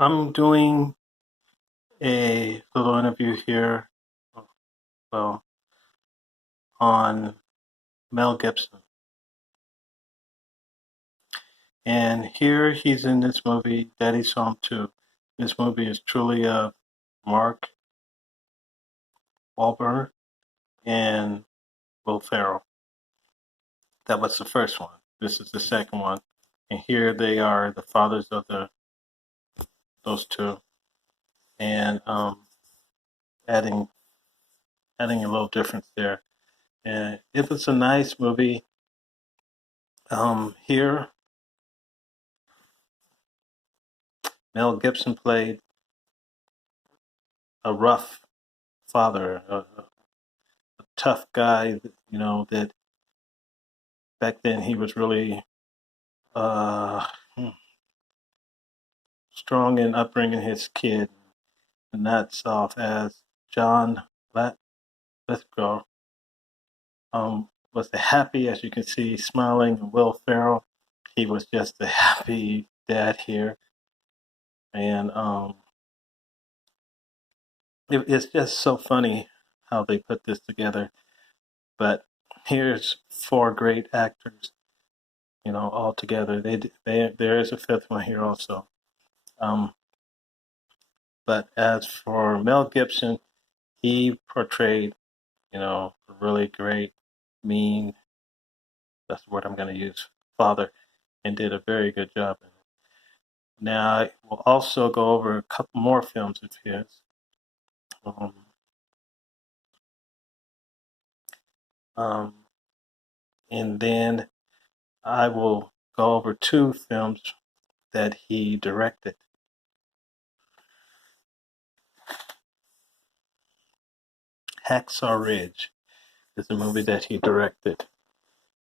I'm doing a little interview here, well, on Mel Gibson. And here he's in this movie, Daddy's Home 2. This movie is truly Mark Wahlberg and Will Ferrell. That was the first one. This is the second one. And here they are, the fathers of those two, and adding adding a little difference there. And it was a nice movie. Here Mel Gibson played a rough father, a tough guy. That back then he was really uh, strong in upbringing his kid, and that's off as John Lithgow was the happy, as you can see, smiling. And Will Ferrell, he was just a happy dad here, and it's just so funny how they put this together. But here's four great actors, all together. There is a fifth one here also. Um, but as for Mel Gibson, he portrayed, a really great, mean, that's the word I'm going to use, father, and did a very good job in it. Now, we'll also go over a couple more films of his. Um, um, and then I will go over two films that he directed. Hacksaw Ridge is a movie that he directed.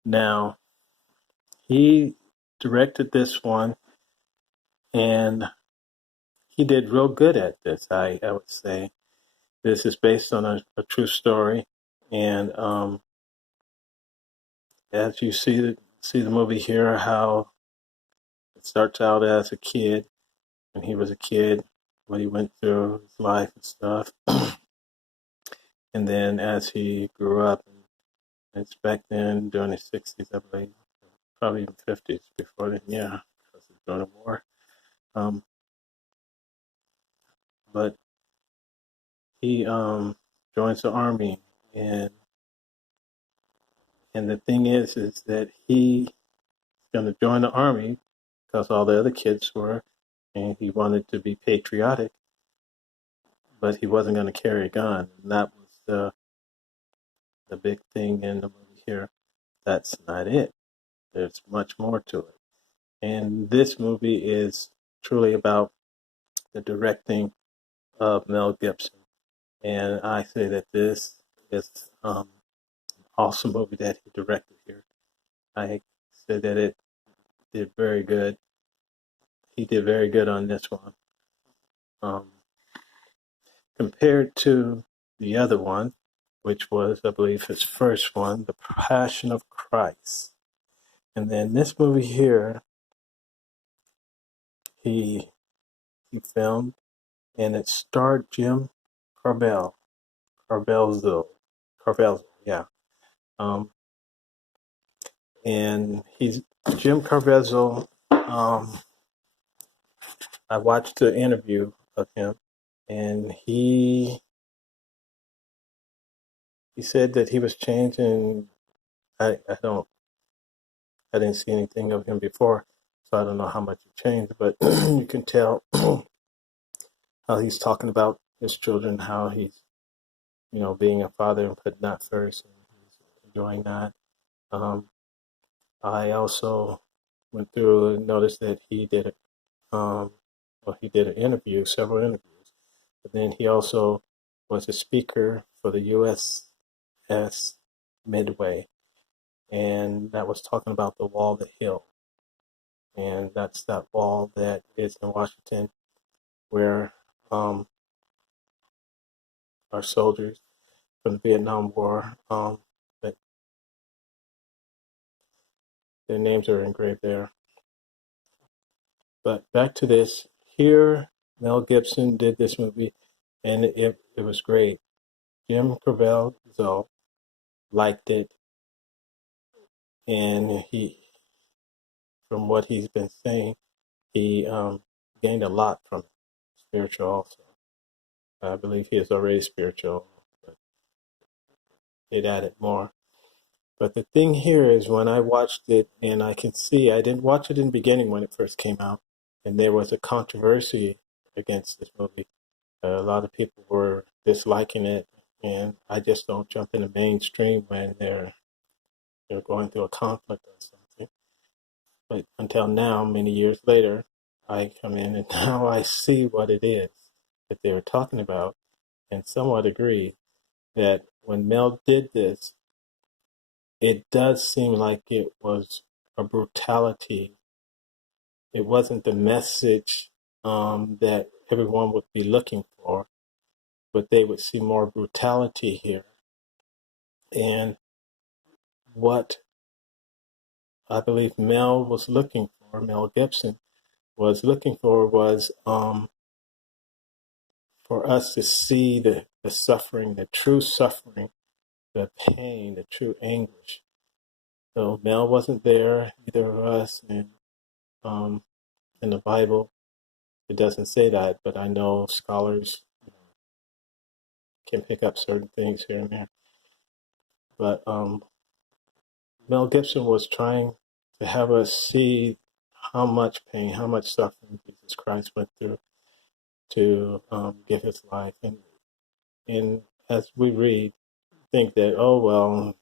Now, he directed this one, and he did real good at this, I would say. This is based on a true story, and as you see the movie here, how it starts out as a kid, when he was a kid, what he went through, his life and stuff, and then as he grew up, and it's back then during the 60s, I believe, probably even 50s before then, yeah, because of during the war. Um, but he joins the army, and the thing is that he's going to join the army because all the other kids were, and he wanted to be patriotic, but he wasn't going to carry a gun, and that was the big thing in the movie here. That's not it. There's much more to it, and this movie is truly about the directing of Mel Gibson, and I say that this is an awesome movie that he directed here. I said that it did very good. He did very good on this one. Um, Compared to the other one, which was, I believe, his first one, The Passion of Christ. And then this movie here, he filmed, and it starred Jim Carbell, Carvelzo, yeah. Um, and he's Jim Carvezzo. I watched the interview of him, and he said that he was changing. I didn't see anything of him before, so I don't know how much he changed, but you can tell how he's talking about his children, how he's, being a father and putting that first, and he's enjoying that. Um, I also went through and noticed that he did an interview, several interviews, but then he also was a speaker for the USS Midway, and that was talking about the wall, the hill, and that's that wall that is in Washington where our soldiers from the Vietnam War, that their names are engraved there. But back to this here, Mel Gibson did this movie, and it was great. Jim Caviezel liked it, and from what he's been saying, he gained a lot from it, spiritual also. I believe he is already spiritual, but it added more. But the thing here is when I watched it, and I can see, I didn't watch it in the beginning when it first came out, and there was a controversy against this movie. A lot of people were disliking it, and I just don't jump in the mainstream when they're going through a conflict or something. But until now, many years later, I come in and now I see what it is that they were talking about, and somewhat agree that when Mel did this, it does seem like it was a brutality. It wasn't the message that everyone would be looking for, but they would see more brutality here. And what I believe Mel Gibson was looking for was for us to see the suffering, the true suffering, the pain, the true anguish. So Mel wasn't there, either of us, and um, in the Bible, it doesn't say that, but I know scholars can pick up certain things here and there. But Mel Gibson was trying to have us see how much pain, how much suffering Jesus Christ went through to give his life. And as we read, think that, oh, well,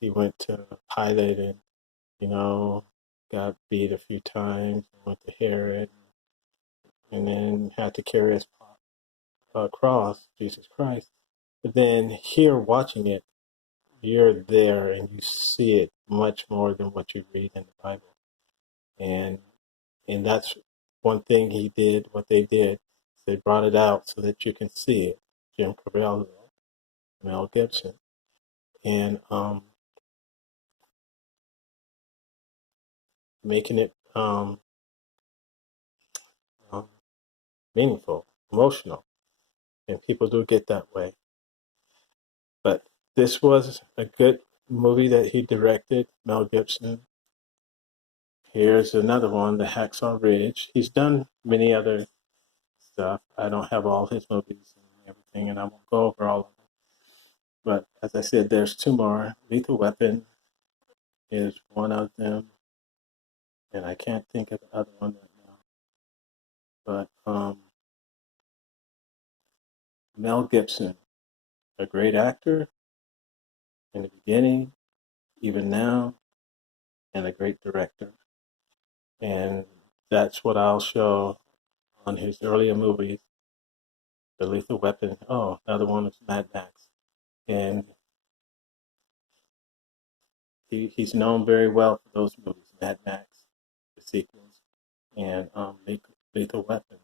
he went to Pilate and, got beat a few times, went to Herod, and then had to carry his cross, Jesus Christ. But then here watching it, you're there and you see it much more than what you read in the Bible. And that's one thing what they did. They brought it out so that you can see it. Jim Caviezel, Mel Gibson, and making it um, meaningful, emotional. And people do get that way. But this was a good movie that he directed, Mel Gibson. Here's another one, The Hacksaw Ridge. He's done many other stuff. I don't have all his movies and everything, and I won't go over all of them. But as I said, there's two more. Lethal Weapon is one of them, and I can't think of the other one right now. But Mel Gibson, a great actor in the beginning, even now, and a great director. And that's what I'll show on his earlier movies, The Lethal Weapon. Oh, another one is Mad Max. And he's known very well for those movies, Mad Max, the sequels, and Lethal Weapon.